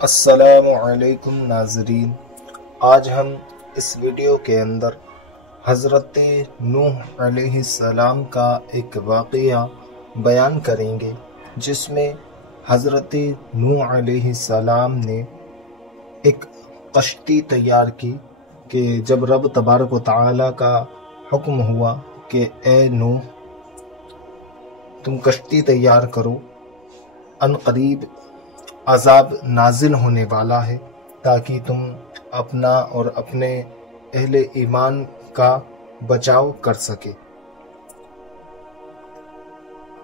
السلام علیکم ناظرین، آج ہم اس ویڈیو کے اندر حضرت نوح علیہ السلام کا ایک واقعہ بیان کریں گے، جس میں حضرت نوح علیہ السلام نے ایک کشتی تیار کی کہ جب رب تبارک و تعالی کا حکم ہوا کہ اے نوح تم کشتی تیار کرو، ان قریب عذاب نازل ہونے والا ہے، تاکہ تم اپنا اور اپنے اہل ایمان کا بچاؤ کر سکے۔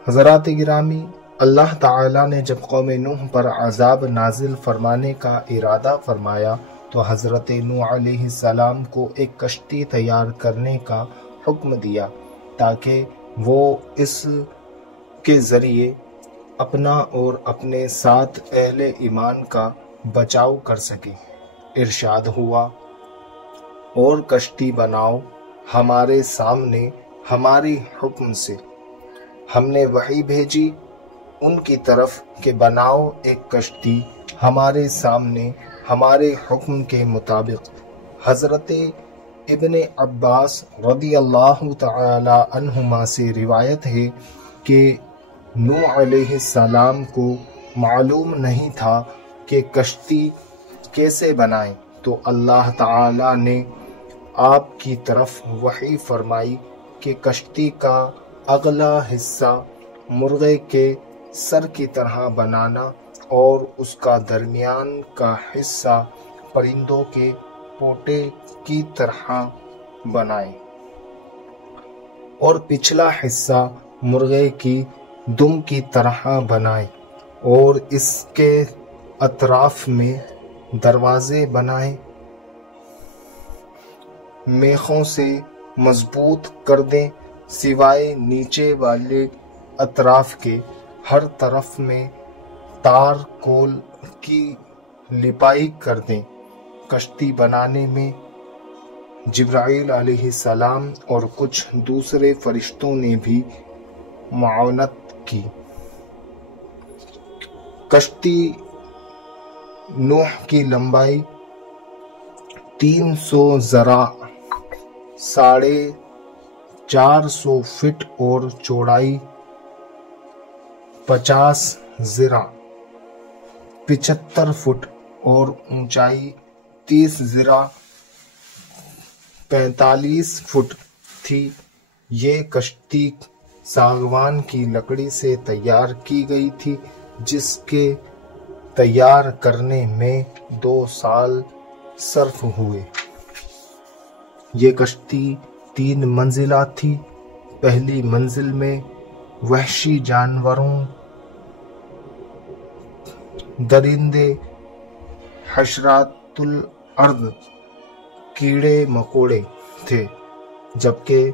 حضرات گرامی، اللہ تعالی نے جب قوم نوح پر عذاب نازل فرمانے کا ارادہ فرمایا تو حضرت نوح علیہ السلام کو ایک کشتی تیار کرنے کا حکم دیا، تاکہ وہ اس کے ذریعے اپنا اور اپنے ساتھ اہل ایمان کا بچاؤ کر سکے۔ ارشاد ہوا، اور کشتی بناؤ ہمارے سامنے ہماری حکم سے، ہم نے وحی بھیجی ان کی طرف کہ بناؤ ایک کشتی ہمارے سامنے ہمارے حکم کے مطابق۔ حضرت ابن عباس رضی اللہ تعالی عنہما سے روایت ہے کہ نوح علیہ السلام کو معلوم نہیں تھا کہ کشتی کیسے بنائیں، تو اللہ تعالی نے آپ کی طرف وحی فرمائی کہ کشتی کا اگلا حصہ مرغے کے سر کی طرح بنانا اور اس کا درمیان کا حصہ پرندوں کے پوٹے کی طرح بنائیں، اور پچھلا حصہ مرغے کی دم کی طرح بنائیں، اور اس کے اطراف میں دروازے بنائیں، میخوں سے مضبوط کر دیں، سوائے نیچے والے اطراف کے۔ ہر طرف میں تار کول کی لپائی کر دیں۔ کشتی بنانے میں جبرائیل علیہ السلام اور کچھ دوسرے فرشتوں نے بھی معاونت کی۔ کشتی نوح کی لمبائی 300 ذراع 450 فٹ اور چوڑائی 50 ذراع 75 فٹ اور اونچائی 30 ذراع 45 فٹ تھی۔ یہ کشتی ساگوان کی لکڑی سے تیار کی گئی تھی، جس کے تیار کرنے میں 2 سال صرف ہوئے۔ یہ کشتی 3 منزلہ تھی۔ پہلی منزل میں وحشی جانوروں، درندے، حشرات الارض، کیڑے مکوڑے تھے، جبکہ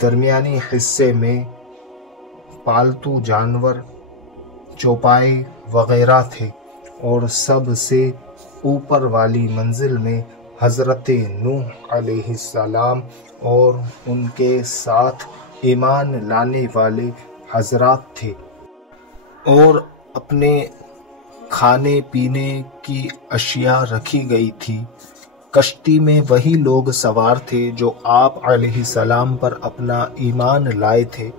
درمیانی حصے میں پالتو جانور، چوپائے وغیرہ تھے، اور سب سے اوپر والی منزل میں حضرت نوح علیہ السلام اور ان کے ساتھ ایمان لانے والے حضرات تھے، اور اپنے کھانے پینے کی اشیاء رکھی گئی تھی۔ کشتی میں وہی لوگ سوار تھے جو آپ علیہ السلام پر اپنا ایمان لائے تھے۔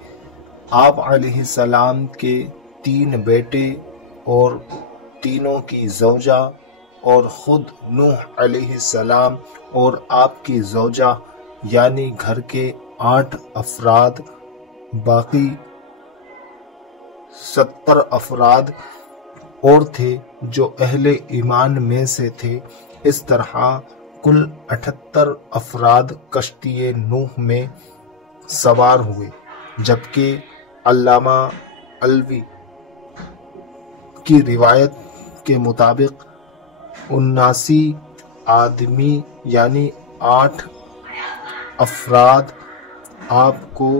آپ علیہ السلام کے 3 بیٹے اور تینوں کی زوجہ، اور خود نوح علیہ السلام اور آپ کی زوجہ، یعنی گھر کے 8 افراد، باقی 70 افراد اور تھے جو اہل ایمان میں سے تھے۔ اس طرح کل 78 افراد کشتی نوح میں سوار ہوئے، جبکہ علامہ علوی کی روایت کے مطابق 79 آدمی یعنی 8 افراد آپ کو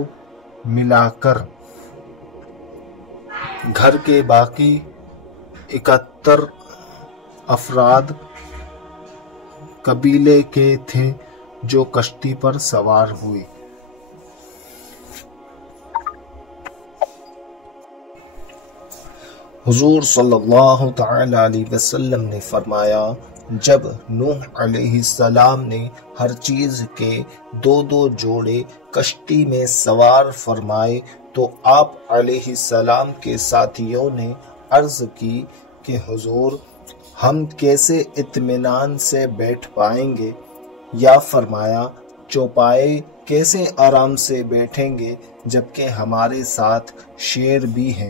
ملا کر گھر کے باقی 71 افراد قبیلے کے تھے جو کشتی پر سوار ہوئے۔ حضور صلی اللہ تعالی علیہ وسلم نے فرمایا، جب نوح علیہ السلام نے ہر چیز کے 2 جوڑے کشتی میں سوار فرمائے تو آپ علیہ السلام کے ساتھیوں نے عرض کی کہ حضور ہم کیسے اطمینان سے بیٹھ پائیں گے، یا فرمایا چوپائے کیسے آرام سے بیٹھیں گے جبکہ ہمارے ساتھ شیر بھی ہیں۔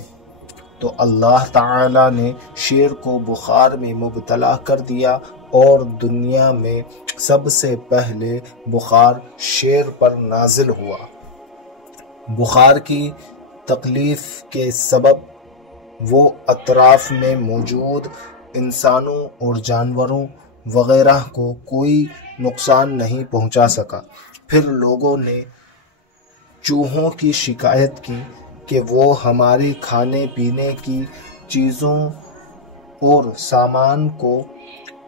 تو اللہ تعالی نے شیر کو بخار میں مبتلا کر دیا اور دنیا میں سب سے پہلے بخار شیر پر نازل ہوا۔ بخار کی تکلیف کے سبب وہ اطراف میں موجود انسانوں اور جانوروں وغیرہ کو کوئی نقصان نہیں پہنچا سکا۔ پھر لوگوں نے چوہوں کی شکایت کی کہ وہ ہماری کھانے پینے کی چیزوں اور سامان کو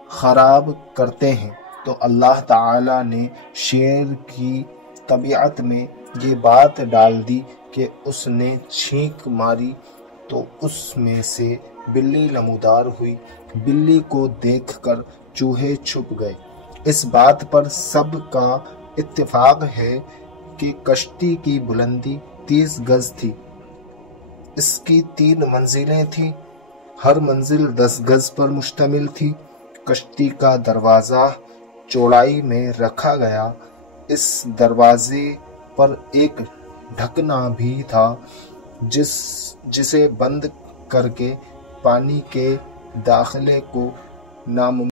خراب کرتے ہیں، تو اللہ تعالی نے شیر کی طبیعت میں یہ بات ڈال دی کہ اس نے چھینک ماری تو اس میں سے بلی نمودار ہوئی۔ بلی کو دیکھ کر چوہے چھپ گئے۔ اس بات پر سب کا اتفاق ہے کہ کشتی کی بلندی 30 گز تھی۔ اس کی 3 منزلیں تھیں، ہر منزل 10 گز پر مشتمل تھی۔ کشتی کا دروازہ چوڑائی میں رکھا گیا۔ اس دروازے پر ایک ڈھکنا بھی تھا جسے بند کر کے پانی کے داخلے کو ناممکن